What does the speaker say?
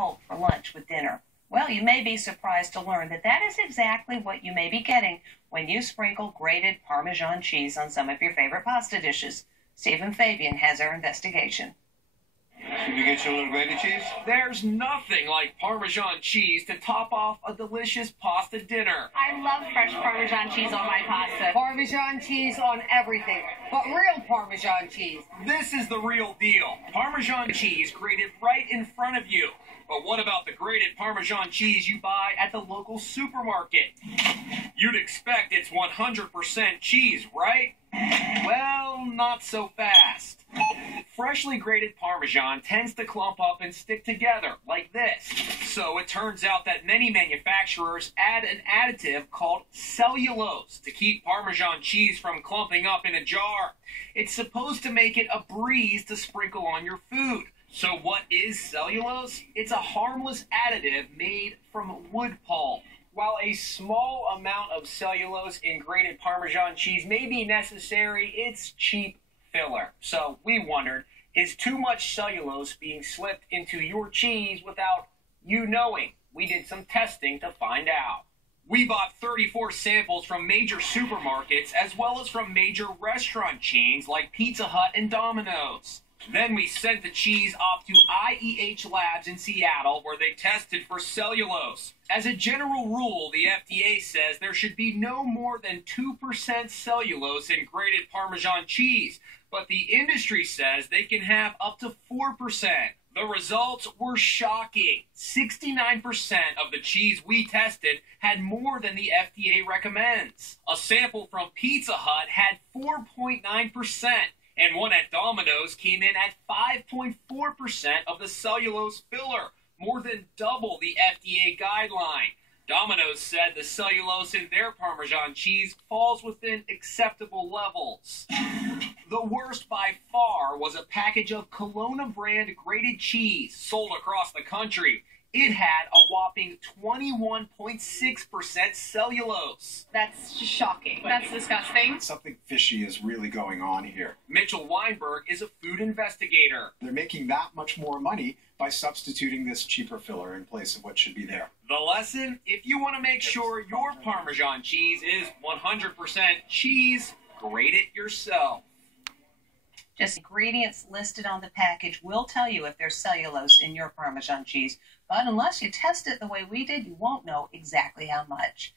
pulp for lunch with dinner. Well, you may be surprised to learn that that is exactly what you may be getting when you sprinkle grated Parmesan cheese on some of your favorite pasta dishes. Stephen Fabian has our investigation. Should we get you a little grated cheese? There's nothing like Parmesan cheese to top off a delicious pasta dinner. I love fresh Parmesan cheese on my pasta. Parmesan cheese on everything, but real Parmesan cheese. This is the real deal. Parmesan cheese grated right in front of you. But what about the grated Parmesan cheese you buy at the local supermarket? You'd expect it's 100% cheese, right? Well, not so fast. Freshly grated Parmesan tends to clump up and stick together like this. So it turns out that many manufacturers add an additive called cellulose to keep Parmesan cheese from clumping up in a jar. It's supposed to make it a breeze to sprinkle on your food. So what is cellulose? It's a harmless additive made from wood pulp. While a small amount of cellulose in grated Parmesan cheese may be necessary, it's cheap filler. So we wondered, is too much cellulose being slipped into your cheese without you knowing? We did some testing to find out. We bought 34 samples from major supermarkets as well as from major restaurant chains like Pizza Hut and Domino's. Then we sent the cheese off to IEH Labs in Seattle where they tested for cellulose. As a general rule, the FDA says there should be no more than 2% cellulose in grated Parmesan cheese, but the industry says they can have up to 4%. The results were shocking. 69% of the cheese we tested had more than the FDA recommends. A sample from Pizza Hut had 4.9%. And one at Domino's came in at 5.4% of the cellulose filler, more than double the FDA guideline. Domino's said the cellulose in their Parmesan cheese falls within acceptable levels. The worst by far was a package of Colonna brand grated cheese sold across the country. It had a whopping 21.6% cellulose. That's just shocking. That's disgusting. Something fishy is really going on here. Mitchell Weinberg is a food investigator. They're making that much more money by substituting this cheaper filler in place of what should be there. The lesson? If you want to make sure your Parmesan cheese is 100% cheese, grate it yourself. Just ingredients listed on the package will tell you if there's cellulose in your Parmesan cheese, but unless you test it the way we did, you won't know exactly how much.